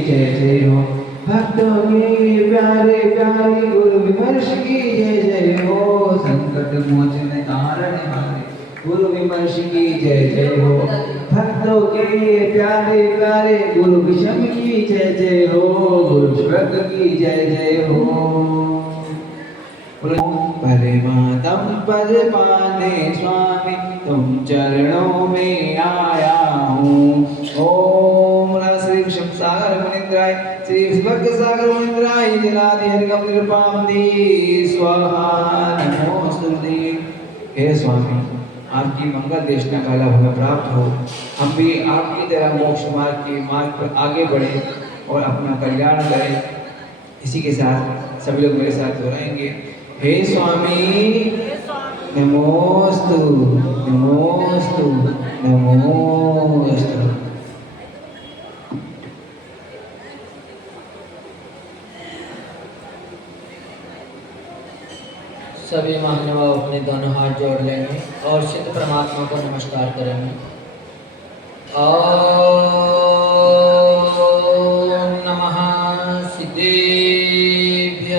जय जय हो। भक्तों के प्यारे प्यारे गुरु विमर्श की जय जय हो। संकट मोचन तारण हारे गुरु विमर्श की जय जय हो। भक्तों के प्यारे प्यारे गुरु विषम की जय जय हो। गुरु श्रद्ध की जय जय हो। परमात्म पद पाने स्वामी तुम चरणों में आया हूँ। ओम श्री विषम सागर मुनिंद्राय श्री भक्त सागर मुनिंद्राय जलादि हरिगम निरपामदी स्वाहा नमोस्तुते। हे स्वामी, आपकी मंगल देशना का लाभ हमें प्राप्त हो। हम भी आपकी तरह मोक्ष मार्ग पर आगे बढ़े और अपना कल्याण करें। इसी के साथ सभी लोग मेरे साथ दोहराएंगे। हे स्वामी नमोस्तु नमोस्तु नमोस्तु। सभी महानुभाव अपने दोनों हाथ जोड़ लेंगे और सिद्ध परमात्मा को नमस्कार करेंगे। ओम नमः सिद्धेभ्य।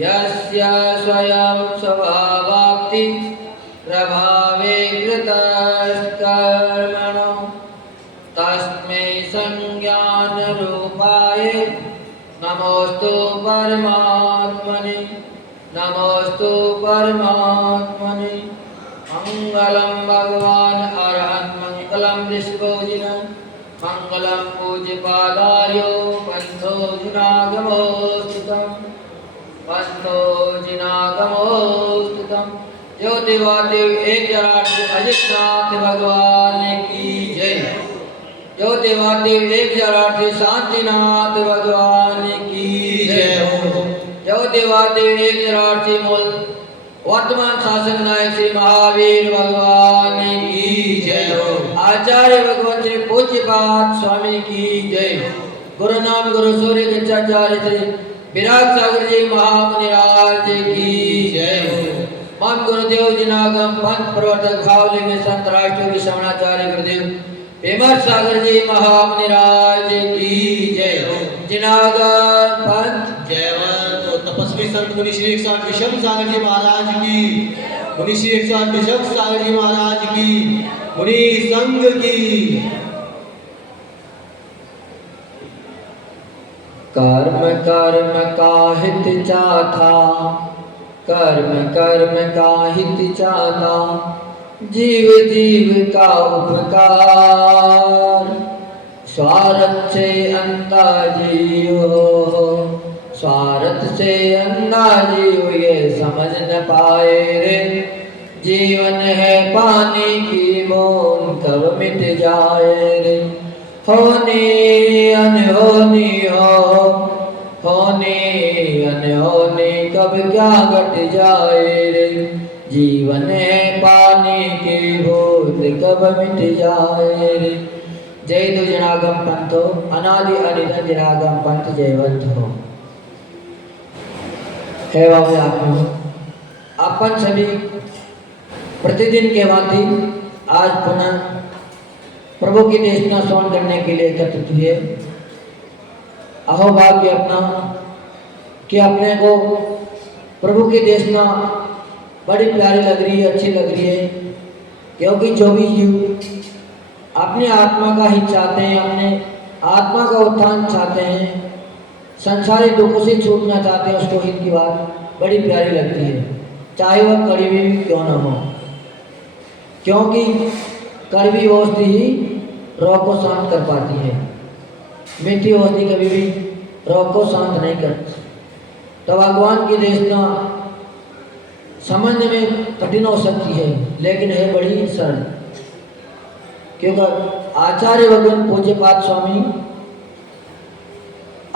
यस्य स्वयं स्वभावाप्ति प्रभावे कृतस्कर्मणो तस्मै संज्ञान रूपाय नमोस्तु परमात्मने नमोस्तु परमात्मने। मंगलम भगवान अरहत मंगलम ऋषभोजिन मंगलम पूज्यपादार्यो पंथोजिनागमोस्तुतम् पंथोजिनागमोस्तुतम्। जो देवादेव एक जराठ अजितनाथ भगवान की जय। जो देवादेव एक जराठ शांतिनाथ भगवान की जय हो। जो देवादेव एक जराठ मूल वर्तमान शासन नायक श्री महावीर भगवान की जय हो। आचार्य भगवान श्री पूज्यपाद स्वामी की जय। गुरु नाम गुरु सूर्य गच्छाचार्य श्री विराट सागर जी महामुनिराज की जय हो। मम गुरुदेव जिनागम पंथ प्रवर्तक भावलिंग संत राष्ट्रीय श्रवणाचार्य गुरुदेव विमर्श सागर जी महामुनिराज की जय हो। जिनागम पंथ जयवंत। तो तपस्वी संत मुनि श्री 108 विषम सागर जी महाराज की, मुनि श्री 108 विषम सागर जी महाराज की, मुनि संघ की। कर्म कर्म का हित चाथा कर्म कर्म का हित चाथा जीव जीव का उपकार स्वार्थ से अंधा जीव स्वार्थ से अंधा जीव ये समझ न पाए रे। जीवन है पानी की बूंद कब मिट जाए रे। होनी अनहोनी हो होनी अनहोनी कब क्या घट जाए रे। जीवन है पानी की बूंद कब मिट जाए रे। जय दो जनागम पंथो अनादि अनिधन जनागम पंथ जयवंत हो। हे बाबा अपन सभी प्रतिदिन के भांति आज पुनः प्रभु की देशना श्रवण करने के लिए एकत्रित हुए। अहोभाग्य अपना कि अपने को प्रभु की देशना बड़ी प्यारी लग रही है, अच्छी लग रही है। क्योंकि जो भी जीव अपनी आत्मा का हित चाहते हैं, अपने आत्मा का उत्थान चाहते हैं, संसारी दुखों से छूटना चाहते हैं उसको हित की बात बड़ी प्यारी लगती है, चाहे वह कड़वी भी क्यों ना हो, क्योंकि कड़वी औषधि ही रोग को शांत कर पाती है। मीठी औषधि कभी भी रोग को शांत नहीं करती। तो भगवान की देशना समझने में कठिन हो सकती है, लेकिन है बड़ी सरल। क्योंकि आचार्य भगवान पूज्यपाद स्वामी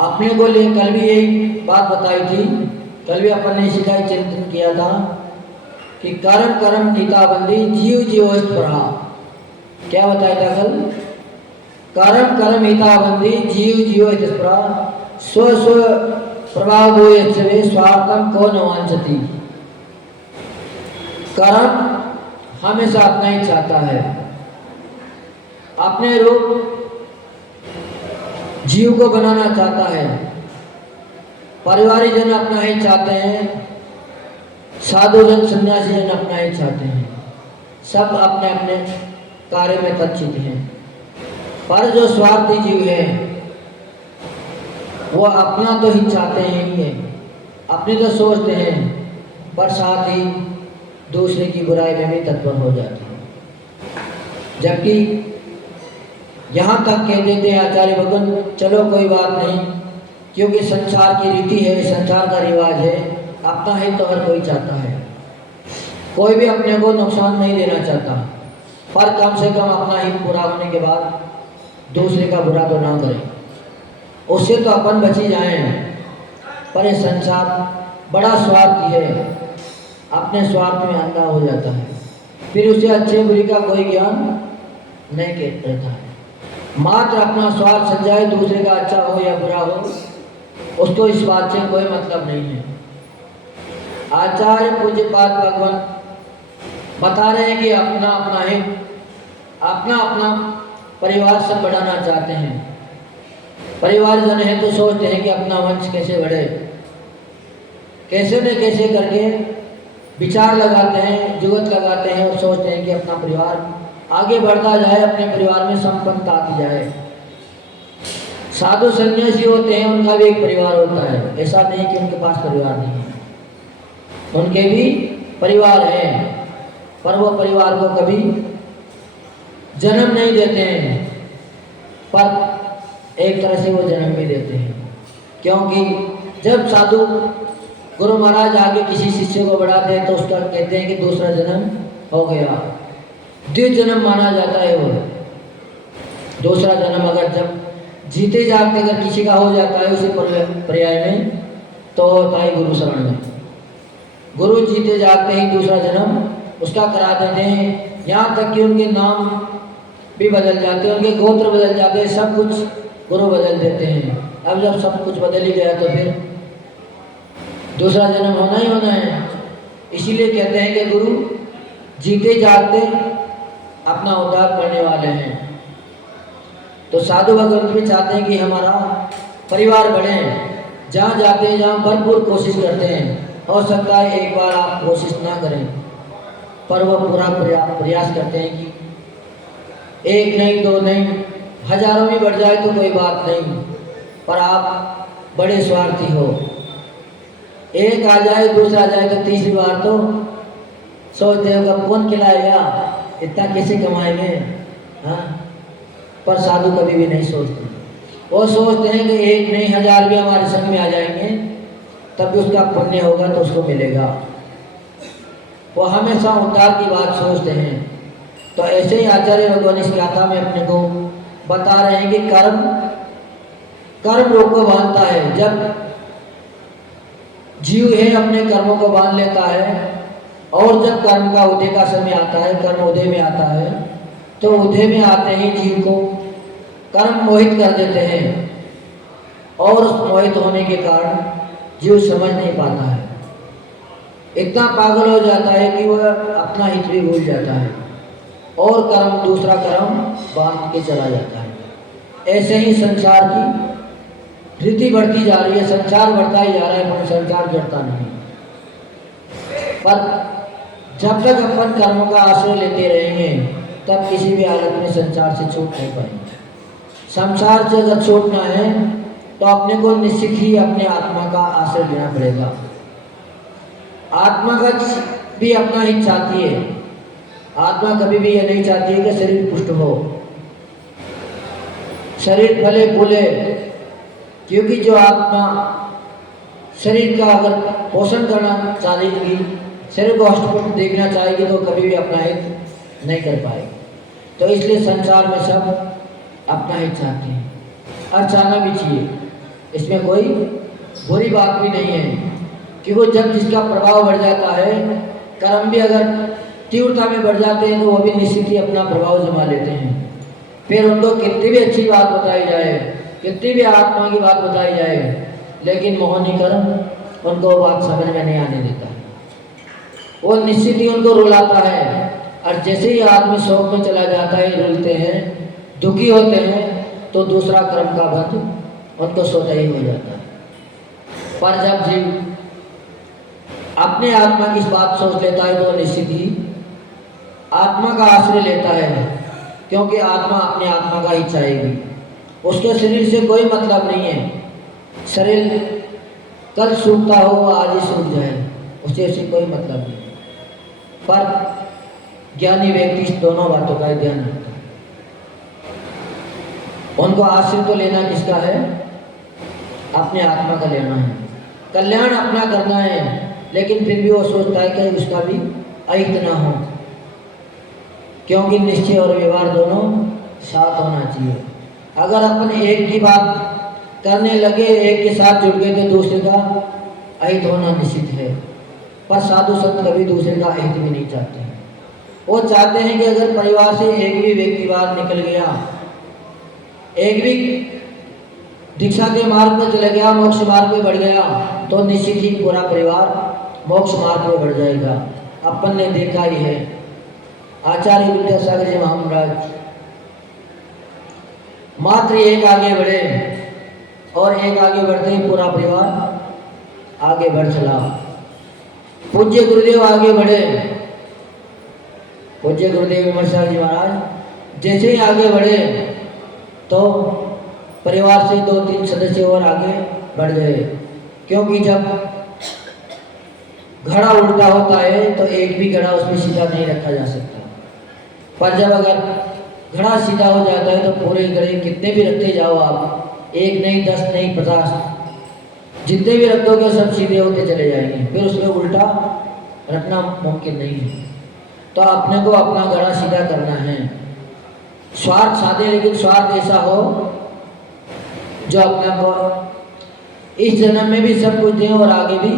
अपने को लिए कल भी यही बात बताई थी, कल भी अपन ने इसी का चिंतन किया था कि कर्म कर्म नीताबंदी जीव जीव स्पृहा। क्या बताया था कल? कर्म कर्म हिताबंदी जीव जीव स्पृहा, स्व स्व प्रभाव भूये स्वार्थम को न वांछति। कर्म हमेशा अपना ही चाहता है, अपने रूप जीव को बनाना चाहता है, परिवारी जन अपना ही चाहते हैं, साधु जन सन्यासी जन अपना ही चाहते हैं, सब अपने अपने कार्य में तत्चित हैं। पर जो स्वार्थी जीव है वो अपना तो ही चाहते हैं ही है, अपने तो सोचते हैं, पर साथ ही दूसरे की बुराई में भी तत्पर हो जाते हैं। जबकि यहाँ तक कह देते हैं आचार्य भगवान, चलो कोई बात नहीं, क्योंकि संसार की रीति है, संसार का रिवाज है, अपना हित तो हर कोई चाहता है, कोई भी अपने को नुकसान नहीं देना चाहता, पर कम से कम अपना हित पूरा होने के बाद दूसरे का बुरा तो ना करें, उससे तो अपन बची जाएं। पर यह संसार बड़ा स्वार्थी है, अपने स्वार्थ में अंधा हो जाता है, फिर उसे अच्छे बुरी का कोई ज्ञान नहीं रहता है, मात्र अपना स्वार्थ समझाए, दूसरे का अच्छा हो या बुरा हो उसको इस बात से कोई मतलब नहीं है। आचार्य पूज्यपाद भगवान बता रहे हैं कि अपना अपना है, अपना अपना परिवार सब बढ़ाना चाहते हैं, परिवारजन है तो सोचते हैं कि अपना वंश कैसे बढ़े, कैसे न कैसे करके विचार लगाते हैं, जुगत लगाते हैं और सोचते हैं कि अपना परिवार आगे बढ़ता जाए, अपने परिवार में संपन्नता आती जाए। साधु सन्यासी होते हैं, उनका भी एक परिवार होता है, ऐसा नहीं कि उनके पास परिवार नहीं है, उनके भी परिवार है, पर वो परिवार को कभी जन्म नहीं देते हैं, पर एक तरह से वो जन्म भी देते हैं। क्योंकि जब साधु गुरु महाराज आगे किसी शिष्य को बढ़ाते हैं तो उसका कहते हैं कि दूसरा जन्म हो गया, द्वितीय जन्म माना जाता है। वो दूसरा जन्म अगर जब जीते जागते अगर किसी का हो जाता है उसी पर्याय में, तो होता है गुरु शरण में। गुरु जीते जागते ही दूसरा जन्म उसका करा देते हैं, यहाँ तक कि उनके नाम भी बदल जाते हैं, उनके गोत्र बदल जाते हैं, सब कुछ गुरु बदल देते हैं। अब जब सब कुछ बदल ही गया तो फिर दूसरा जन्म होना ही होना है। इसीलिए कहते हैं कि गुरु जीते जागते अपना उद्धार करने वाले हैं। तो साधु भगवान भी चाहते हैं कि हमारा परिवार बढ़े, जहाँ जाते हैं जहाँ भरपूर कोशिश करते हैं। हो सकता है एक बार आप कोशिश ना करें, पर वो पूरा प्रयास करते हैं कि एक नहीं, दो नहीं, हजारों में बढ़ जाए तो कोई बात नहीं, पर आप बड़े स्वार्थी हो। एक आ जाए, दूसरा आ जाए तो तीसरी बार तो सोचते हो कब कौन खिलाएगा, इतना कैसे कमाएंगे। हाँ, पर साधु कभी भी नहीं सोचते, वो सोचते हैं कि एक नहीं, हजार भी हमारे संग में आ जाएंगे तब भी उसका पुण्य होगा तो उसको मिलेगा। वो हमेशा उद्धार की बात सोचते हैं। तो ऐसे ही आचार्य भगवान इस गाथा में अपने को बता रहे हैं कि कर्म रोग को बांधता है। जब जीव है अपने कर्मों को बांध लेता है, और जब कर्म का उदय का समय आता है, कर्म उदय में आता है, तो उदय में आते ही जीव को कर्म मोहित कर देते हैं, और उस मोहित होने के कारण जीव समझ नहीं पाता है, इतना पागल हो जाता है कि वह अपना हित भी भूल जाता है और कर्म दूसरा कर्म बांध के चला जाता है। ऐसे ही संसार की रीति बढ़ती जा रही है, संसार बढ़ता ही जा रहा है, पर संसार गिरता नहीं। पर जब तक अपन कर्मों का आश्रय लेते रहेंगे तब किसी भी हालत में संसार से छूट नहीं पाएंगे। संसार से अगर छूटना है तो अपने को निश्चित ही अपने आत्मा का आश्रय लेना पड़ेगा। आत्मा का भी अपना ही चाहती है। आत्मा कभी भी यह नहीं चाहती कि शरीर पुष्ट हो, शरीर फले फूले, क्योंकि जो आत्मा शरीर का अगर पोषण करना चाहेगी, शरीर को हष्टपुष्ट देखना चाहेगी, तो कभी भी अपना हित नहीं कर पाएगी। तो इसलिए संसार में सब अपना हित चाहते हैं और चाहना भी चाहिए, इसमें कोई बुरी बात भी नहीं है। क्योंकि जब जिसका प्रभाव बढ़ जाता है, कर्म भी अगर तीव्रता में बढ़ जाते हैं, तो वो भी निश्चित ही अपना प्रभाव जमा लेते हैं। फिर उनको कितनी भी अच्छी बात बताई जाए, कितनी भी आत्मा की बात बताई जाए, लेकिन मोहनी कर्म उनको बात समझ में नहीं आने देता। वो निश्चित ही उनको रुलाता है, और जैसे ही आदमी शोक में चला जाता है, रुलते हैं, दुखी होते हैं, तो दूसरा कर्म का बंध उनको स्वतः ही हो जाता है। पर जब जीव अपने आत्मा की इस बात सोच लेता है, तो निश्चित ही आत्मा का आश्रय लेता है, क्योंकि आत्मा अपने आत्मा का ही चाहेगी। उसके शरीर से कोई मतलब नहीं है। शरीर कल सूखता हो, वह आज ही सूख जाए, उससे कोई मतलब नहीं। पर ज्ञानी व्यक्ति इस दोनों बातों का ध्यान रखता है। उनको आश्रय तो लेना किसका है? अपने आत्मा का लेना है, कल्याण अपना करना है, लेकिन फिर भी वो सोचता है कि उसका भी अहित ना हो, क्योंकि निश्चय और व्यवहार दोनों साथ होना चाहिए। अगर अपन एक की बात करने लगे, एक के साथ जुड़ गए, तो दूसरे का अहित होना निश्चित है। पर साधु संत कभी दूसरे का अहित भी नहीं चाहते। वो चाहते हैं कि अगर परिवार से एक भी व्यक्ति बाहर निकल गया, एक भी दीक्षा के मार्ग पर चले गया, मोक्ष मार्ग पे बढ़ गया, तो निश्चित ही पूरा परिवार मोक्ष मार्ग में बढ़ जाएगा। अपन ने देखा ही है। आचार्य विद्यासागर जी महाराज मात्र एक आगे बढ़े, और एक आगे बढ़ते ही पूरा परिवार आगे बढ़ चला। पूज्य गुरुदेव आगे बढ़े, पूज्य गुरुदेव विमर्शा जी महाराज जैसे ही आगे बढ़े, तो परिवार से 2-3 सदस्य और आगे बढ़ गए। क्योंकि जब घड़ा उल्टा होता है, तो एक भी घड़ा उसमें सीधा नहीं रखा जा सकता। पर जब अगर घड़ा सीधा हो जाता है, तो पूरे घड़े कितने भी रखते जाओ आप, 1 नहीं, 10 नहीं, 50, जितने भी रख दोगे सब सीधे होते चले जाएंगे। फिर उसमें उल्टा रखना मुमकिन नहीं है। तो अपने को अपना घड़ा सीधा करना है। स्वार्थ साधे, लेकिन स्वार्थ ऐसा हो जो अपने को इस जन्म में भी सब कुछ दे और आगे भी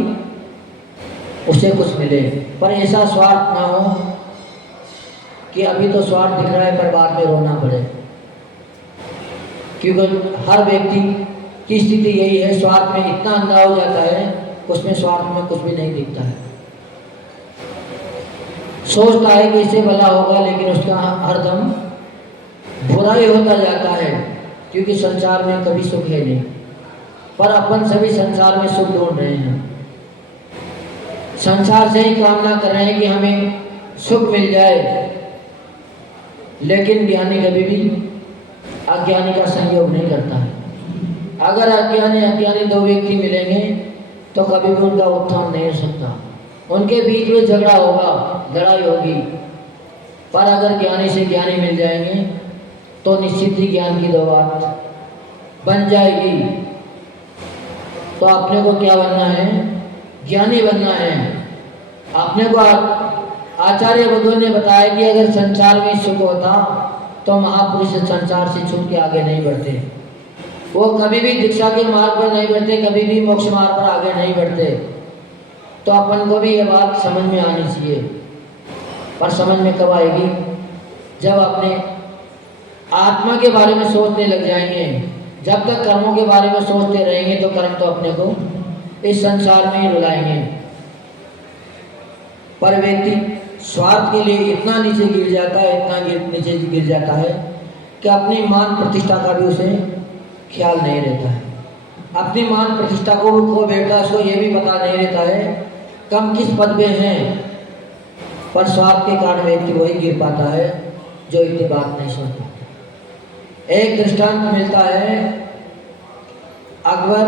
उससे कुछ मिले। पर ऐसा स्वार्थ ना हो कि अभी तो स्वार्थ दिख रहा है, पर बाद में रोना पड़े। क्योंकि हर व्यक्ति की स्थिति यही है, स्वार्थ में इतना अंधा हो जाता है, उसमें स्वार्थ में कुछ भी नहीं दिखता है। सोचता है कि इससे भला होगा, लेकिन उसका हरदम बुरा ही होता जाता है, क्योंकि संसार में कभी सुख है नहीं। पर अपन सभी संसार में सुख ढूंढ रहे हैं, संसार से ही कामना कर रहे हैं कि हमें सुख मिल जाए, लेकिन ज्ञानी कभी भी अज्ञानी का संयोग नहीं करता है। अगर अज्ञानी 2 व्यक्ति मिलेंगे, तो कभी भी उनका उत्थान नहीं हो सकता। उनके बीच में झगड़ा होगा, लड़ाई होगी। पर अगर ज्ञानी से ज्ञानी मिल जाएंगे, तो निश्चित ही ज्ञान की 2 बात बन जाएगी। तो अपने को क्या बनना है? ज्ञानी बनना है। अपने को आचार्य बुद्ध ने बताया कि अगर संसार में सुख होता, तो महापुरुष संसार से छूट के आगे नहीं बढ़ते। वो कभी भी दीक्षा के मार्ग पर नहीं बढ़ते, कभी भी मोक्ष मार्ग पर आगे नहीं बढ़ते। तो अपन को भी ये बात समझ में आनी चाहिए। पर समझ में कब आएगी? जब अपने आत्मा के बारे में सोचने लग जाएंगे। जब तक कर्मों के बारे में सोचते रहेंगे, तो कर्म तो अपने को इस संसार में ही रुलाएंगे। पर व्यक्ति स्वार्थ के लिए इतना नीचे गिर जाता है, इतना नीचे गिर जाता है कि अपनी मान प्रतिष्ठा का भी उसे ख्याल नहीं रहता है। अपनी मान प्रतिष्ठा को खो बैठता है, उसको ये भी पता नहीं रहता है कम किस पद पे हैं। पर स्वार्थ के कारण व्यक्ति वही गिर पाता है जो इतनी बात नहीं सोच पाता। एक दृष्टांत मिलता है, अकबर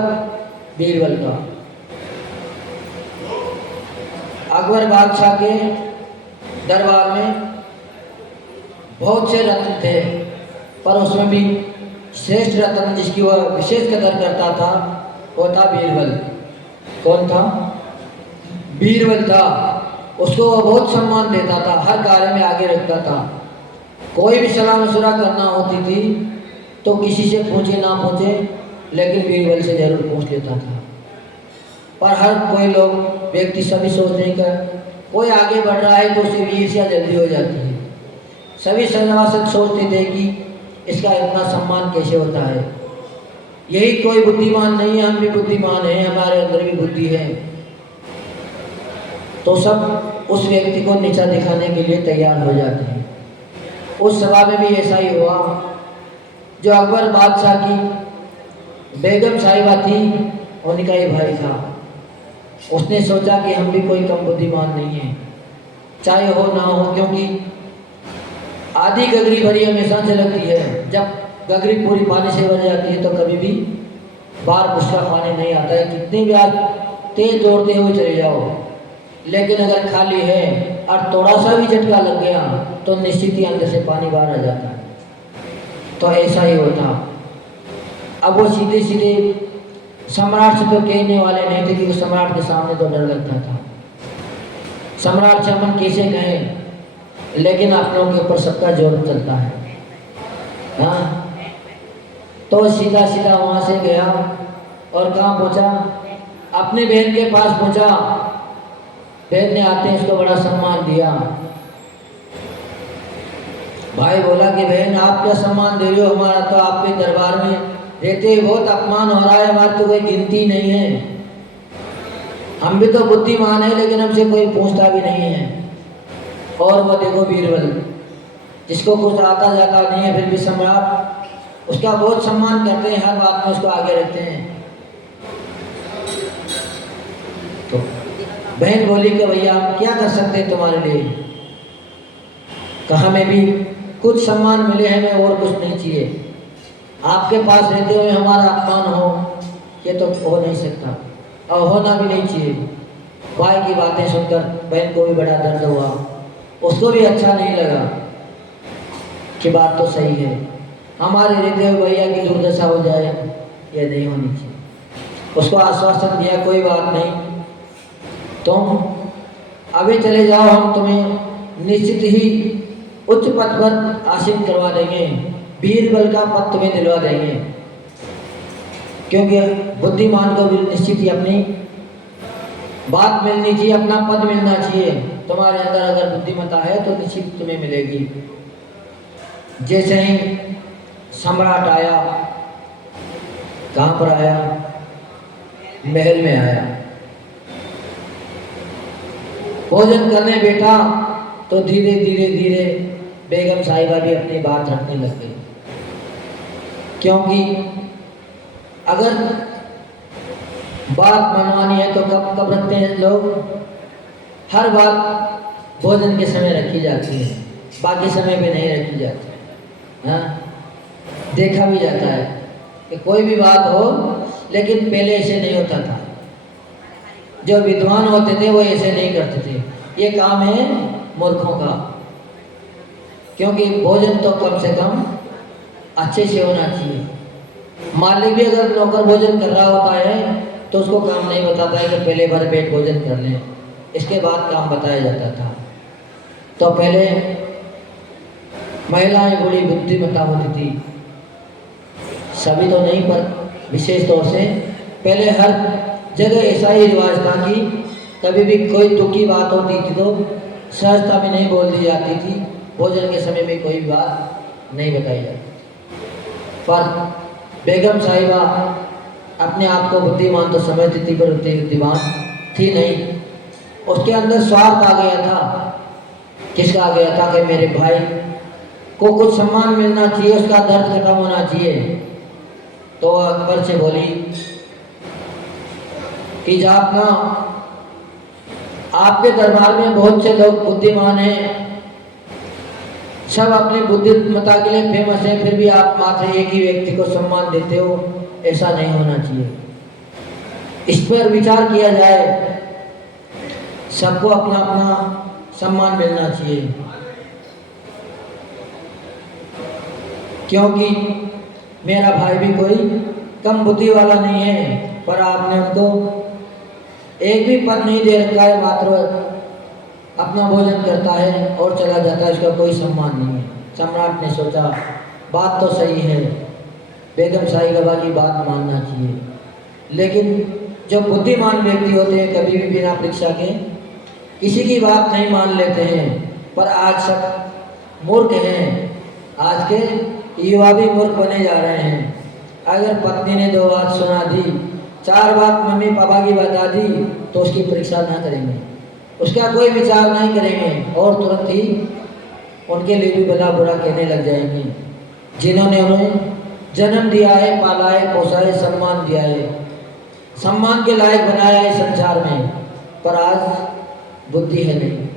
बीरबल का। अकबर बादशाह के दरबार में बहुत से रत्न थे, पर उसमें भी श्रेष्ठ रत्न जिसकी वह विशेष कदर करता था वो था बीरबल। कौन था? बीरबल था। उसको वह बहुत सम्मान देता था, हर कार्य में आगे रखता था। कोई भी सलाह मशुरा करना होती थी तो किसी से पूछे ना पूछे, लेकिन बीरबल से जरूर पूछ लेता था। पर हर कोई लोग व्यक्ति सभी सोचने का कोई आगे बढ़ रहा है तो उसे भी ईर्ष्या जल्दी हो जाती है। सभी सन्यासी सोचते थे कि इसका इतना सम्मान कैसे होता है, यही कोई बुद्धिमान नहीं है, हम भी बुद्धिमान हैं, हमारे अंदर भी बुद्धि है। तो सब उस व्यक्ति को नीचा दिखाने के लिए तैयार हो जाते हैं। उस सभा में भी ऐसा ही हुआ। जो अकबर बादशाह की बेगम साहिबा थी, उनका ही भाई था। उसने सोचा कि हम भी कोई कम बुद्धिमान नहीं है, चाहे हो ना हो, क्योंकि आधी गगरी भरी हमेशा झलकती है। जब गगरी पूरी पानी से भर जाती है तो कभी भी बार उसका पानी नहीं आता है, कितनी भी आप तेज दौड़ते हुए चले जाओ, लेकिन अगर खाली है और थोड़ा सा भी झटका लग गया तो निश्चित ही अंदर से पानी बाहर आ जाता है। तो ऐसा ही होता। अब वो सीधे सीधे सम्राट से तो कहने वाले नहीं थे, क्योंकि सम्राट के सामने तो डर लगता था। सम्राट से हम कैसे कहें, लेकिन आप लोगों के ऊपर सबका जोर चलता है। हाँ, तो सीधा सीधा वहां से गया और कहाँ पहुंचा? अपने बहन के पास पहुंचा। बहन ने आते हैं इसको बड़ा सम्मान दिया। भाई बोला कि बहन आप क्या सम्मान दे रही हो, हमारा तो आपके दरबार में रहते ही बहुत अपमान हो रहा है, हमारी तो कोई गिनती नहीं है। हम भी तो बुद्धिमान है, लेकिन हमसे कोई पूछता भी नहीं है। और वो देखो बीरबल, जिसको कुछ आता जाता नहीं है, फिर भी सम्राट उसका बहुत सम्मान करते हैं, हर बात में उसको आगे रखते हैं। तो बहन बोली कि भैया क्या कर सकते हैं तुम्हारे लिए, कहा में भी कुछ सम्मान मिले हैं, मैं और कुछ नहीं चाहिए। आपके पास रहते हुए हमारा अपमान हो, ये तो हो नहीं सकता और होना भी नहीं चाहिए। भाई की बातें सुनकर बहन को भी बड़ा दर्द हुआ, उसको भी अच्छा नहीं लगा कि बात तो सही है, हमारे रहते हुए भैया की दुर्दशा हो जाए, ये नहीं होनी चाहिए। उसको आश्वासन दिया कोई बात नहीं, तुम अभी चले जाओ, हम तुम्हें निश्चित ही उच्च पद पर आसीन करवा देंगे, बीरबल का पद तुम्हें दिलवा देंगे। क्योंकि बुद्धिमान को भी निश्चित ही अपनी बात मिलनी चाहिए, अपना पद मिलना चाहिए। तुम्हारे अंदर अगर बुद्धिमत्ता है तो निश्चित तुम्हें मिलेगी। जैसे ही सम्राट आया, कहाँ पर आया? महल में आया। भोजन करने बैठा तो धीरे धीरे धीरे बेगम साहिबा भी अपनी बात रखने लग गई। क्योंकि अगर बात मनवानी है तो कब कब रखते हैं लोग? हर बात भोजन के समय रखी जाती है, बाकी समय पे नहीं रखी जाती। हाँ, देखा भी जाता है कि कोई भी बात हो, लेकिन पहले ऐसे नहीं होता था। जो विद्वान होते थे वो ऐसे नहीं करते थे, ये काम है मूर्खों का। क्योंकि भोजन तो कम से कम अच्छे से होना चाहिए। मालिक भी अगर नौकर भोजन कर रहा होता है तो उसको काम नहीं बताता है कि पहले भर पेट भोजन कर लें, इसके बाद काम बताया जाता था। तो पहले महिलाएं बड़ी बुद्धिमत्ता होती थी, सभी तो नहीं पर विशेष तौर से पहले हर जगह ऐसा ही रिवाज था कि कभी भी कोई दुख की बात होती थी तो सहजता में नहीं बोल दी जाती थी, भोजन के समय में कोई बात नहीं बताई जाती। पर बेगम साहिबा अपने आप को बुद्धिमान तो समझती थी, पर उतनी बुद्धिमान थी नहीं। उसके अंदर स्वार्थ आ गया था। किसका आ गया था? कि मेरे भाई को कुछ सम्मान मिलना चाहिए, उसका दर्द खत्म होना चाहिए। तो अकबर से बोली कि जापना, आपके दरबार में बहुत से लोग बुद्धिमान हैं, सब अपनी बुद्धिमत्ता के लिए फेमस है, फिर भी आप मात्र एक ही व्यक्ति को सम्मान देते हो, ऐसा नहीं होना चाहिए। इस पर विचार किया जाए, सबको अपना अपना सम्मान मिलना चाहिए, क्योंकि मेरा भाई भी कोई कम बुद्धि वाला नहीं है, पर आपने उनको एक भी पद नहीं दे रखा है, मात्र अपना भोजन करता है और चला जाता है, उसका कोई सम्मान नहीं है। सम्राट ने सोचा बात तो सही है, बेगम साहिबा की बात मानना चाहिए, लेकिन जो बुद्धिमान व्यक्ति होते हैं कभी भी बिना परीक्षा के किसी की बात नहीं मान लेते हैं। पर आज सब मूर्ख हैं, आज के युवा भी मूर्ख बने जा रहे हैं। अगर पत्नी ने 2 बात सुना दी, 4 बात मम्मी पापा की बता दी, तो उसकी परीक्षा ना करेंगे, उसका कोई विचार नहीं करेंगे और तुरंत ही उनके लिए भी भला बुरा कहने लग जाएंगे। जिन्होंने उन्हें जन्म दिया है, पाला है, पोसा है, सम्मान दिया है, सम्मान के लायक बनाया है संसार में, पर आज बुद्धि है नहीं,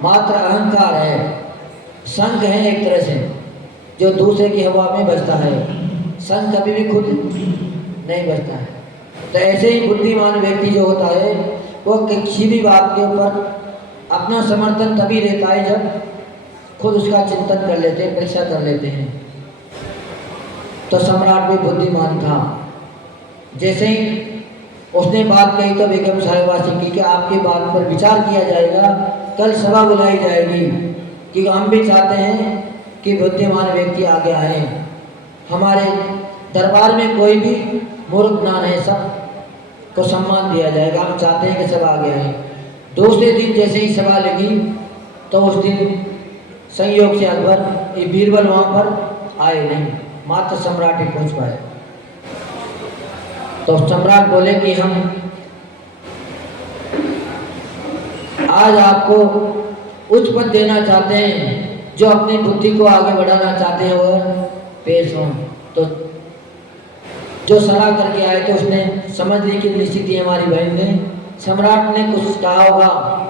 मात्र अहंकार है, संग है एक तरह से, जो दूसरे की हवा में बजता है, संग कभी भी खुद नहीं बजता है। तो ऐसे ही बुद्धिमान व्यक्ति जो होता है वो किसी भी बात के ऊपर अपना समर्थन तभी देता है जब खुद उसका चिंतन कर लेते हैं, परीक्षा कर लेते हैं। तो सम्राट भी बुद्धिमान था। जैसे ही उसने बात कही तो बेगम साहिबा से की कि आपकी बात पर विचार किया जाएगा, कल सभा बुलाई जाएगी, कि हम भी चाहते हैं कि बुद्धिमान व्यक्ति आगे आए, हमारे दरबार में कोई भी मूर्ख ना रहे, सब को सम्मान दिया जाएगा, हम चाहते हैं कि सब आगे आए। दूसरे दिन जैसे ही सभा लगी तो उस दिन संयोग से अकबर बीरबल वहाँ पर आए नहीं, मात्र सम्राट ही पहुँच पाए। तो सम्राट बोले कि हम आज आपको उच्च पद देना चाहते हैं, जो अपनी बुद्धि को आगे बढ़ाना चाहते हैं वो पेश हों। तो जो सलाह करके आए थे उसने समझ ली कि निश्चित ही हमारी बहन ने, सम्राट ने कुछ कहा होगा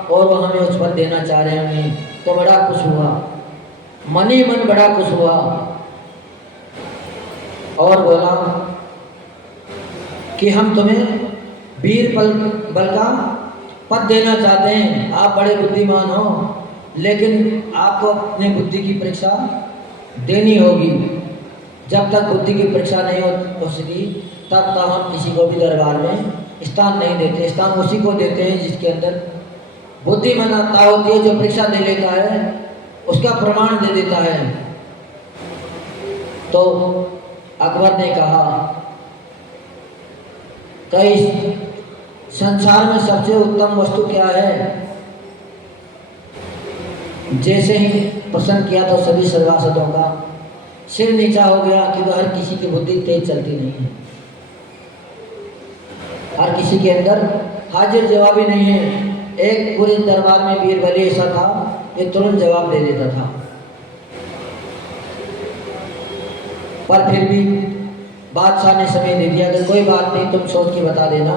और वो हमें उच्च पद देना चाह रहे होंगे, तो बड़ा खुश हुआ, मन ही मन बड़ा खुश हुआ और बोला कि हम तुम्हें वीर बल का पद देना चाहते हैं, आप बड़े बुद्धिमान हो, लेकिन आपको अपनी बुद्धि की परीक्षा देनी होगी। जब तक बुद्धि की परीक्षा नहीं हो सकी तब तक हम किसी को भी दरबार में स्थान नहीं देते। स्थान उसी को देते हैं जिसके अंदर बुद्धिमानता होती है, जो परीक्षा दे लेता है उसका प्रमाण दे देता है। तो अकबर ने कहा कई संसार में सबसे उत्तम वस्तु क्या है? जैसे ही प्रश्न किया तो सभी सभासदों का सिर नीचा हो गया, क्योंकि हर किसी की बुद्धि तेज चलती नहीं है, हर किसी के अंदर हाजिर जवाब ही नहीं है। एक पूरे दरबार में बीरबल ऐसा था, ये तुरंत जवाब दे देता था, पर फिर भी बादशाह ने समय दे दिया कि कोई बात नहीं, तुम सोच के बता देना।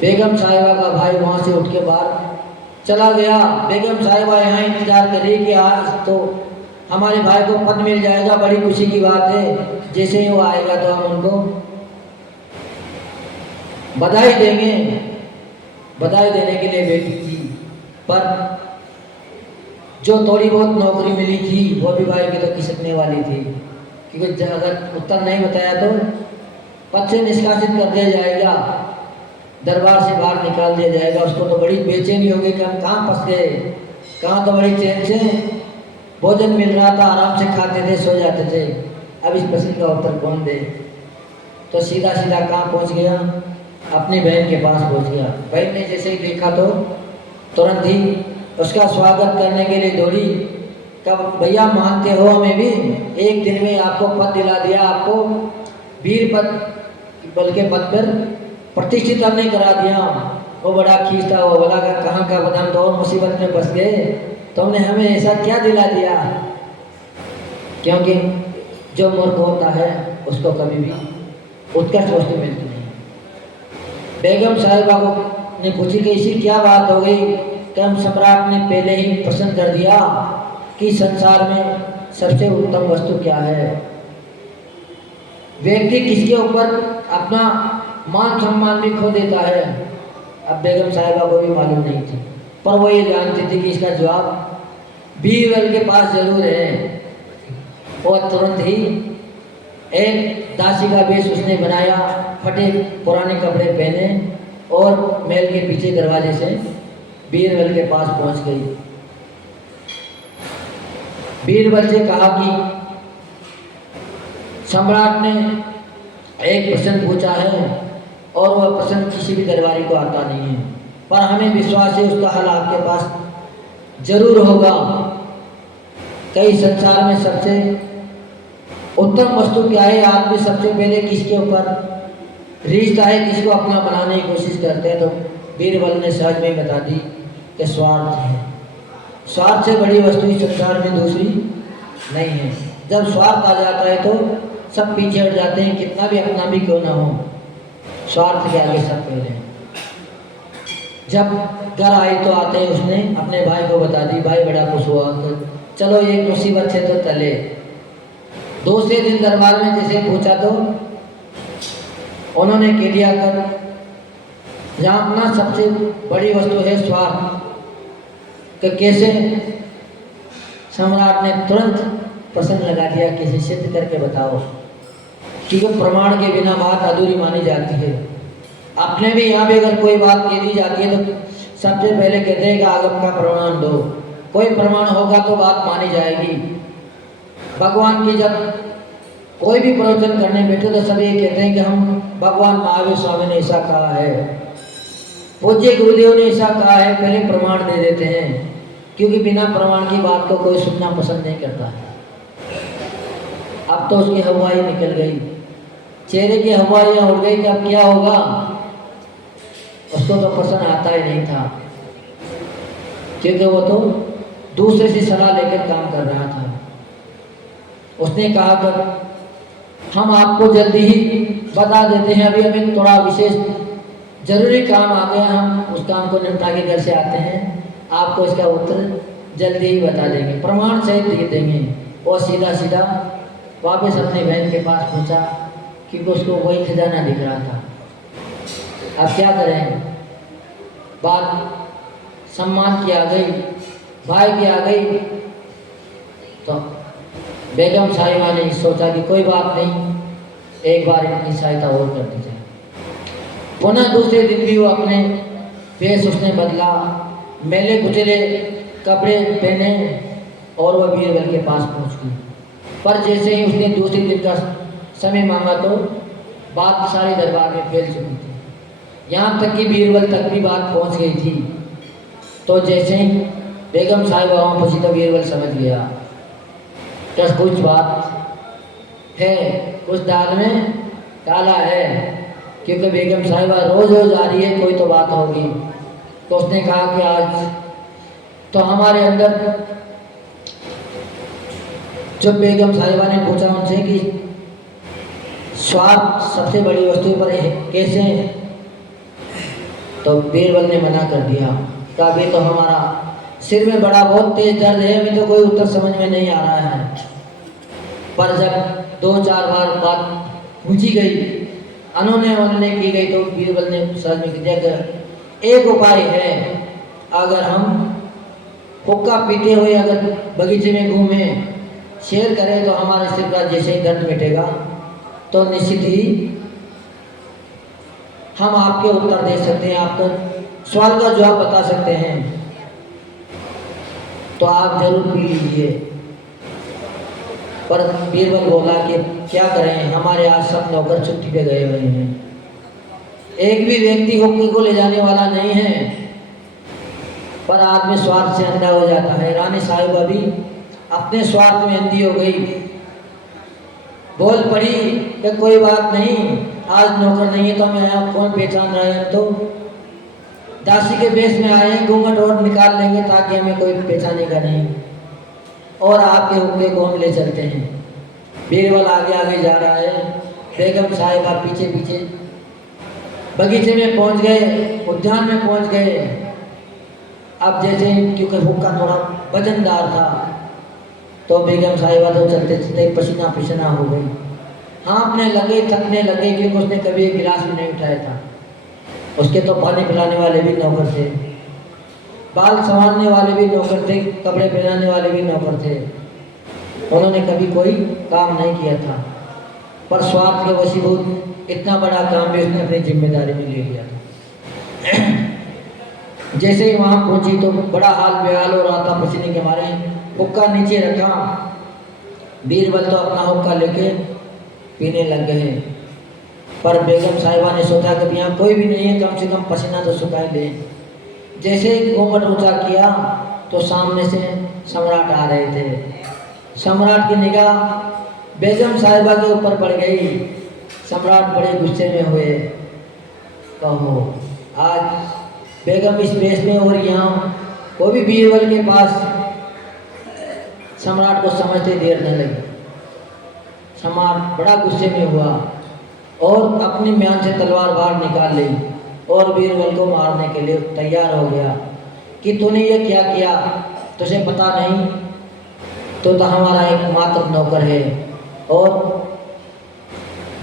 बेगम साहिबा का भाई वहाँ से उठ के बाहर चला गया। बेगम साहिबा यहाँ इंतजार कर रही कि आज तो हमारे भाई को पद मिल जाएगा, बड़ी खुशी की बात है, जैसे ही वो आएगा तो हम उनको बधाई देंगे। बधाई देने के लिए बैठी थी, पर जो थोड़ी बहुत नौकरी मिली थी वो भी भाई की तो खिसकने वाली थी, क्योंकि अगर उत्तर नहीं बताया तो पद से निष्कासित कर दिया जाएगा, दरबार से बाहर निकाल दिया जाएगा। उसको तो बड़ी बेचैनी होगी कि हम कहाँ फंस गए, कहाँ तो बड़ी चैन से भोजन मिल रहा था, आराम से खाते थे, सो जाते थे, अब इस प्रश्न का उत्तर कौन दे। तो सीधा सीधा कहाँ पहुँच गया? अपनी बहन के पास पहुँच गया। बहन ने जैसे ही देखा तो तुरंत ही उसका स्वागत करने के लिए दौड़ी। कब भैया मानते हो हमें भी, एक दिन में आपको पद दिला दिया, आपको वीर पद बल के पद पर प्रतिष्ठित हमने करा दिया। वो बड़ा खींच था, वो बोला कहाँ का बदम, तो मुसीबत में फंस गए, तुमने हमें ऐसा क्या दिला दिया? क्योंकि जो मूर्ख होता है उसको कभी भी उत्कृष्ट वस्तु मिलती नहीं। बेगम साहिबा को ने पूछी कि इसी क्या बात हो गई कि हम सम्राट ने पहले ही पसंद कर दिया कि संसार में सबसे उत्तम वस्तु क्या है। व्यक्ति किसके ऊपर अपना मान सम्मान भी खो देता है। अब बेगम साहिबा को भी मालूम नहीं थी, पर वो ये जानती थी कि इसका जवाब बीरबल के पास जरूर है। और तुरंत ही एक दासी का वेश उसने बनाया, फटे पुराने कपड़े पहने और महल के पीछे दरवाजे से बीरबल के पास पहुंच गई। बीरबल से कहा कि सम्राट ने एक प्रश्न पूछा है और वह प्रश्न किसी भी दरबारी को आता नहीं है, पर हमें विश्वास है उसका हल आपके पास जरूर होगा। कई संसार में सबसे उत्तम वस्तु क्या है? आदमी सबसे पहले किसके ऊपर रीझता है, किसको अपना बनाने की कोशिश करते हैं? तो बीरबल ने सहज में बता दी कि स्वार्थ है। स्वार्थ से बड़ी वस्तु इस संसार में दूसरी नहीं है। जब स्वार्थ आ जाता है तो सब पीछे हट जाते हैं, कितना भी अपना भी क्यों ना हो, स्वार्थ के आगे सब पहले। जब घर आई तो आते ही उसने अपने भाई को बता दी। भाई बड़ा खुश हुआ, तो चलो एक मुसीबत से तो टले। दूसरे दिन दरबार में जैसे पूछा तो उन्होंने कह दिया कर जहाँ अपना सबसे बड़ी वस्तु है स्वार्थ, कि कैसे? सम्राट ने तुरंत प्रश्न लगा दिया, किसी सिद्ध करके बताओ, क्योंकि प्रमाण के बिना बात अधूरी मानी जाती है। अपने भी यहाँ पे अगर कोई बात कह दी जाती है तो सबसे पहले कहते हैं कि आगम का प्रमाण दो, कोई प्रमाण होगा तो बात मानी जाएगी। भगवान की जब कोई भी प्रवचन करने बैठे तो सब ये कहते हैं कि हम भगवान महावीर स्वामी ने ऐसा कहा है, पूज्य गुरुदेव ने ऐसा कहा है, पहले प्रमाण दे देते हैं, क्योंकि बिना प्रमाण की बात को कोई सुनना पसंद नहीं करता है। अब तो उसकी हवा ही निकल गई, चेहरे की हवा ही उड़ गई कि अब क्या होगा। उसको तो पसंद आता ही नहीं था, क्योंकि वो तो दूसरे से सलाह लेकर काम कर रहा था। उसने कहा कर हम आपको जल्दी ही बता देते हैं, अभी हमें थोड़ा विशेष जरूरी काम आ गया, हम उस काम को निपटा के घर से आते हैं, आपको इसका उत्तर जल्दी ही बता देंगे, प्रमाण सहित दे देंगे। और सीधा सीधा वापस अपने बहन के पास पहुंचा, क्योंकि उसको वही खजाना दिख रहा था। अब क्या करें, बात सम्मान की आ गई, भाई की आ गई, तो बेगम साहिबा ने सोचा कि कोई बात नहीं, एक बार इनकी सहायता और कर दी जाए। पुनः दूसरे दिन भी वो अपने वेश उसने बदला, मेले कुचले कपड़े पहने और वह बीरबल के पास पहुंच गई। पर जैसे ही उसने दूसरे दिन का समय मांगा तो बात सारे दरबार में फैल चुकी थी, यहाँ तक कि बीरबल तक भी बात पहुंच गई थी। तो जैसे ही बेगम साहिबा वहाँ पहुंची तो बीरबल समझ गया कि कुछ बात है, कुछ दाल में काला है, क्योंकि बेगम साहिबा रोज रोज आ रही है, कोई तो बात होगी। तो उसने कहा कि आज तो हमारे अंदर, जब बेगम साहिबा ने पूछा उनसे कि स्वार्थ सबसे बड़ी वस्तु पर है कैसे, तो बीरबल ने मना कर दिया, कहा अभी तो हमारा सिर में बड़ा बहुत तेज दर्द है, अभी तो कोई उत्तर समझ में नहीं आ रहा है। पर जब 2-4 बार बात पूछी गई, उन्होंने की गई, तो बीरबल ने समझ में दिया एक उपाय है, अगर हम हुक्का पीते हुए अगर बगीचे में घूमे, शेर करें, तो हमारे सिर का जैसे ही दर्द मिटेगा तो निश्चित ही हम आपके उत्तर दे सकते हैं, आपको सवाल का जवाब बता सकते हैं, तो आप जरूर पी लीजिए। पर बीरबल बोला कि क्या करें, हमारे आज सब नौकर छुट्टी पे गए हुए हैं, एक भी व्यक्ति हुक्के को ले जाने वाला नहीं है। पर आदमी स्वार्थ से अंधा हो जाता है। रानी साहिबा भी अपने स्वार्थ में अंधी हो गई, बोल पड़ी कि कोई बात नहीं, आज नौकर नहीं है तो हमें आप कौन पहचान रहे हैं, तो दासी के वेश में आए हैं, घूंघट और निकाल लेंगे ताकि हमें कोई पहचानेगा नहीं, और आपके हुक्के को हम ले चलते हैं। बीरबल आगे आगे जा रहा है, बेगम साहिबा पीछे पीछे। बगीचे में पहुंच गए, उद्यान में पहुंच गए। अब जैसे क्योंकि हुक्का थोड़ा वजनदार था, तो बेगम साहिबा तो चलते चलते पसीना पसीना हो गई। हाँफने लगे, थकने लगे, क्योंकि उसने कभी एक गिलास भी नहीं उठाया था। उसके तो पानी पिलाने वाले भी नौकर थे, बाल संवारने वाले भी नौकर थे, कपड़े पहनाने वाले भी नौकर थे। उन्होंने कभी कोई काम नहीं किया था, पर स्वार्थ के वशीभूत इतना बड़ा काम भी उसने अपनी जिम्मेदारी में ले लिया था। जैसे ही वहाँ पहुंची तो बड़ा हाल बेहाल हो रहा था, पसीने के मारे हुक्का नीचे रखा। बीरबल तो अपना हुक्का लेके पीने लग गए, पर बेगम साहिबा ने सोचा कि यहाँ कोई भी नहीं है, कम से कम पसीना तो सुखा ले। जैसे ही घूंघट ऊंचा किया तो सामने से सम्राट आ रहे थे। सम्राट की निगाह बेगम साहिबा के ऊपर पड़ गई। सम्राट बड़े गुस्से में हुए। कहो, आज बेगम इस वेश में और यहाँ वो भी बीरबल के पास। सम्राट को समझते देर न लगी। सम्राट बड़ा गुस्से में हुआ और अपनी म्यान से तलवार बाहर निकाल ली और बीरबल को मारने के लिए तैयार हो गया कि तूने ये क्या किया, तुझे पता नहीं, तो हमारा एकमात्र नौकर है और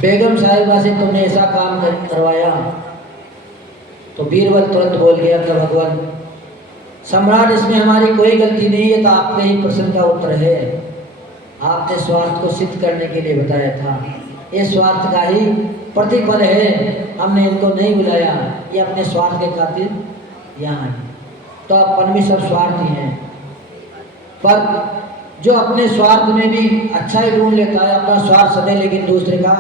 बेगम साहिबा से तुमने ऐसा काम करवाया। तो बीरबल तुरंत बोल गया कि भगवान सम्राट, इसमें हमारी कोई गलती नहीं है, तो आपने ही प्रश्न का उत्तर है। आपने स्वार्थ को सिद्ध करने के लिए बताया था, ये स्वार्थ का ही प्रतिफल है। हमने इनको नहीं बुलाया, ये अपने स्वार्थ के खातिर यहाँ है। तो अपन भी सब स्वार्थी हैं, पर जो अपने स्वार्थ में भी अच्छा ही ढूंढ लेता है, अपना स्वार्थ सदे लेकिन दूसरे का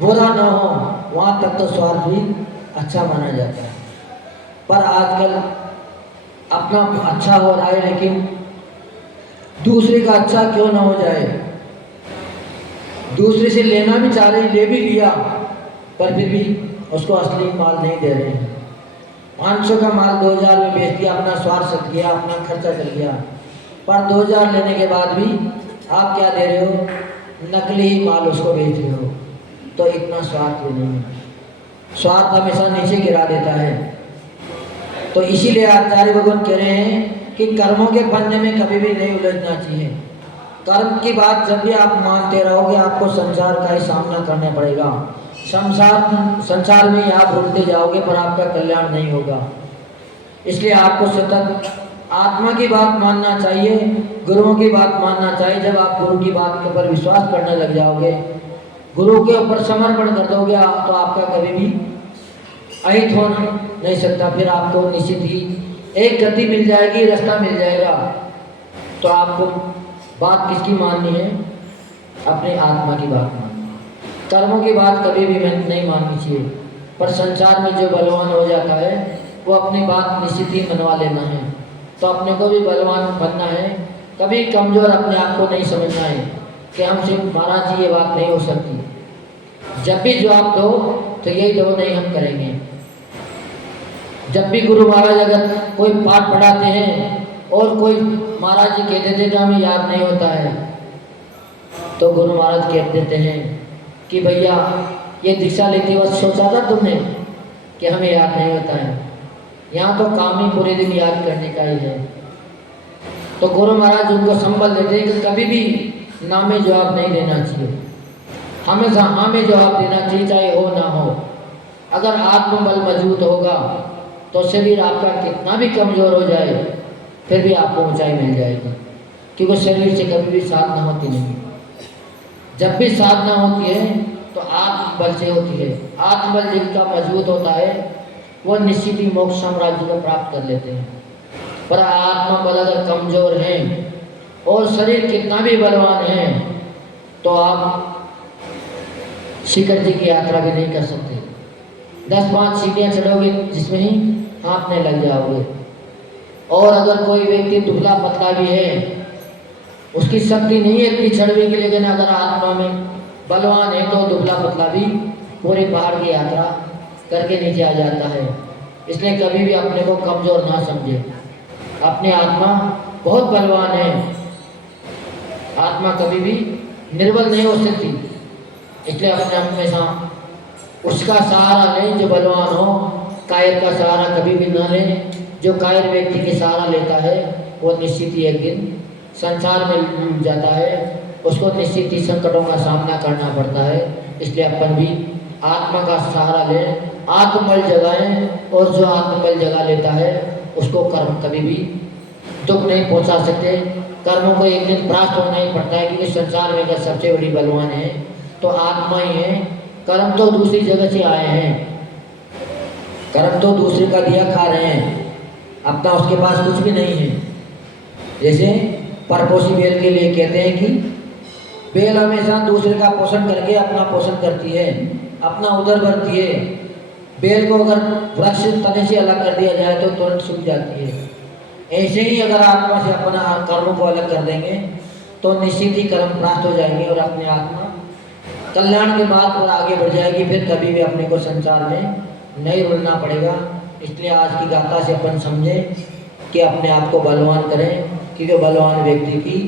बुरा न हो, वहाँ तक तो स्वार्थ भी अच्छा माना जाता है। पर आजकल अपना अच्छा हो रहा है, लेकिन दूसरे का अच्छा क्यों ना हो जाए। दूसरे से लेना भी चाह रहे, ले भी लिया, पर फिर भी उसको असली माल नहीं दे रहे हैं। 500 का माल 2000 में बेच दिया, अपना स्वार्थ सद गया, अपना खर्चा चल गया। पर 2000 लेने के बाद भी आप क्या दे रहे हो, नकली ही माल उसको बेच रहे हो। तो इतना स्वार्थ भी नहीं है। स्वार्थ हमेशा नीचे गिरा देता है। तो इसीलिए आचार्य भगवान कह रहे हैं कि कर्मों के फंदे में कभी भी नहीं उलझना चाहिए। कर्म की बात जब भी आप मानते रहोगे, आपको संसार का ही सामना करना पड़ेगा। संसार में आप रुकते जाओगे, पर आपका कल्याण नहीं होगा। इसलिए आपको सतत आत्मा की बात मानना चाहिए, गुरुओं की बात मानना चाहिए। जब आप गुरु की बात के ऊपर विश्वास करने लग जाओगे, गुरु के ऊपर समर्पण कर दोगे, तो आपका कभी भी अहित हो नहीं सकता। फिर आपको निश्चित ही एक गति मिल जाएगी, रास्ता मिल जाएगा। तो आपको बात किसकी माननी है, अपने आत्मा की बात माननी। कर्मों की बात कभी भी नहीं माननी चाहिए। पर संसार में जो बलवान हो जाता है, वो अपनी बात निश्चित ही मनवा लेना है। तो अपने को भी बलवान बनना है, कभी कमज़ोर अपने आप को नहीं समझना है कि हमसे महाराज जी ये बात नहीं हो सकती। जब भी जवाब दो तो यही दो, नहीं हम करेंगे। जब भी गुरु महाराज अगर कोई पाठ पढ़ाते हैं और कोई महाराज जी कह देते कि हमें याद नहीं होता है, तो गुरु महाराज कह देते हैं कि भैया ये दीक्षा लेते वक्त सोचा था तुमने कि हमें याद नहीं होता है। यहाँ तो काम ही पूरे दिन याद करने का ही है। तो गुरु महाराज उनको संबल देते हैं कि कभी भी ना में जवाब नहीं देना चाहिए, हमेशा हाँ में जवाब देना चाहिए, चाहे हो ना हो। अगर आत्मबल मजबूत होगा तो शरीर आपका कितना भी कमज़ोर हो जाए, फिर भी आपको ऊंचाई मिल जाएगी, क्योंकि शरीर से कभी भी साधना होती नहीं। जब भी साधना होती है तो आत्मबल से होती है। आत्मबल जिनका मजबूत होता है वो निश्चित ही मोक्ष साम्राज्य को प्राप्त कर लेते हैं। पर आत्मबल अगर कमज़ोर हैं और शरीर कितना भी बलवान है, तो आप शिखर जी की यात्रा भी नहीं कर सकते। 10-5 सीढ़ियाँ चढ़ोगे जिसमें ही हाँफने लग जाओगे। और अगर कोई व्यक्ति दुबला पतला भी है, उसकी शक्ति नहीं है इतनी चढ़ने की, लेकिन अगर आत्मा में बलवान है तो दुबला पतला भी पूरे पहाड़ की यात्रा करके नीचे आ जाता है। इसलिए कभी भी अपने को कमज़ोर ना समझे। अपनी आत्मा बहुत बलवान है, आत्मा कभी भी निर्बल नहीं हो सकती। इसलिए अपने हमेशा उसका सहारा लें जो बलवान हो, कायर का सहारा कभी भी ना लें। जो कायर व्यक्ति के सहारा लेता है वो निश्चित ही एक दिन संसार में डूब जाता है उसको निश्चित ही संकटों का सामना करना पड़ता है। इसलिए अपन भी आत्मा का सहारा लें, आत्मबल जगाएं, और जो आत्मबल जगा लेता है उसको कर्म कभी भी दुख नहीं पहुंचा सकते। कर्मों को एक दिन परास्त होना ही पड़ता है, क्योंकि संसार में अगर सबसे बड़ी बलवान है तो आत्मा ही है। कर्म तो दूसरी जगह से आए हैं, कर्म तो दूसरे का दिया खा रहे हैं, अपना उसके पास कुछ भी नहीं है। जैसे परपोषी बेल के लिए कहते हैं कि बेल हमेशा दूसरे का पोषण करके अपना पोषण करती है, अपना उदर भरती है। बेल को अगर वृक्ष तने से अलग कर दिया जाए तो तुरंत सूख जाती है। ऐसे ही अगर आत्मा से अपना कर्मों को अलग कर देंगे तो निश्चित ही कर्म प्राप्त हो जाएंगे और अपने आत्मा कल्याण के बाद और आगे बढ़ जाएगी। फिर कभी भी अपने को संसार में नहीं रुलना पड़ेगा। इसलिए आज की गाथा से अपन समझें कि अपने आप को बलवान करें, क्योंकि बलवान व्यक्ति की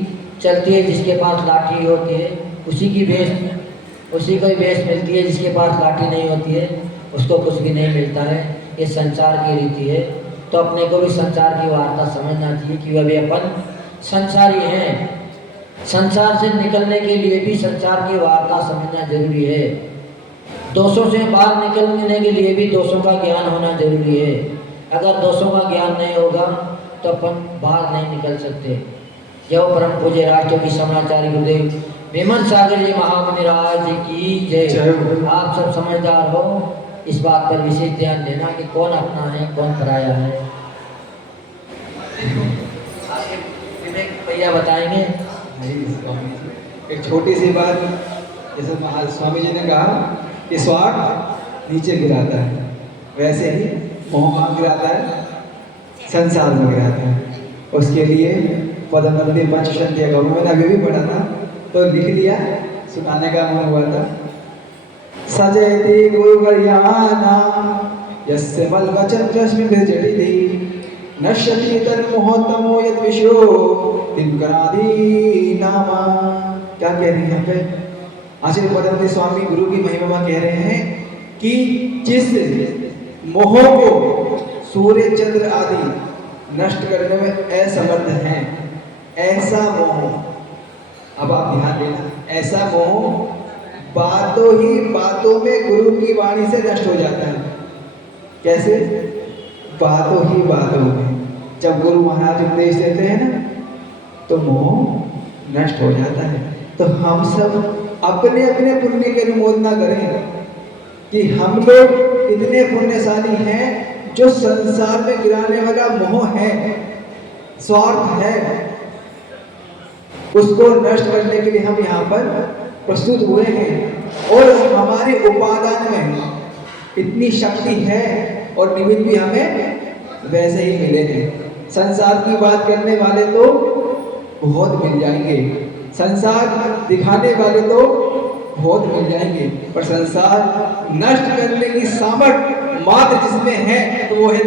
चलती है जिसके पास लाठी होती है, उसी को ही बेस मिलती है। जिसके पास लाठी नहीं होती है उसको कुछ भी नहीं मिलता है। ये संसार की रीति है। तो अपने को भी संसार की वार्ता समझना चाहिए कि अभी अपन संसारी हैं। संसार से निकलने के लिए भी संसार की वार्ता समझना जरूरी है। दोषों से बाहर निकलने के लिए भी दोषों का ज्ञान होना जरूरी है। अगर दोषों का ज्ञान नहीं होगा तो अपन बाहर नहीं निकल सकते। जो परम पूज्य राष्ट्र की समाचारी गुरुदेव विमल सागर जी महामुनि राज की जय। आप सब समझदार हो, इस बात पर विशेष ध्यान देना कि कौन अपना है कौन पराया है। विवेक भैया बताएंगे। एक छोटी सी बात, जैसे स्वामी जी ने कहा कि स्वार्थ नीचे गिराता है, वैसे ही मोह कहाँ गिराता है? संसार में गिराता है। उसके लिए पदमंदी पंचशंति गौरव मैंने अभी भी पढ़ा था तो लिख लिया, सुनाने का मन हुआ था। सजयति गुरुवर्याना यस्य बलवचन रश्मिभिर्जटिति नश्यति तन्मोहतमो यद्विशो दिनकरादि नामा। क्या कह रहे हैं यहाँ पे आचार्य पदमंदी स्वामी गुरु की महिमा कह रहे हैं कि जिस मोह को सूर्य चंद्र आदि नष्ट करने में असमर्थ हैं, ऐसा मोह, अब आप ध्यान देना, ऐसा मोह बातों ही बातों में गुरु की वाणी से नष्ट हो जाता है। कैसे? बातों ही बातों में जब गुरु महाराज उपदेश देते हैं ना तो मोह नष्ट हो जाता है। तो हम सब अपने अपने पुण्य की अनुमोदना करें कि हम लोग इतने पुण्यशाली हैं जो संसार में गिराने वाला मोह है, स्वार्थ है, उसको नष्ट करने के लिए हम यहाँ पर प्रस्तुत हुए हैं। और हमारे उपादान में इतनी शक्ति है और निमित्त भी हमें वैसे ही मिले हैं। संसार की बात करने वाले तो बहुत मिल जाएंगे, संसार दिखाने वाले तो बहुत मिल जाएंगे, पर संसार नष्ट करने की सामर्थ्य मात्र जिसमें है तो वो है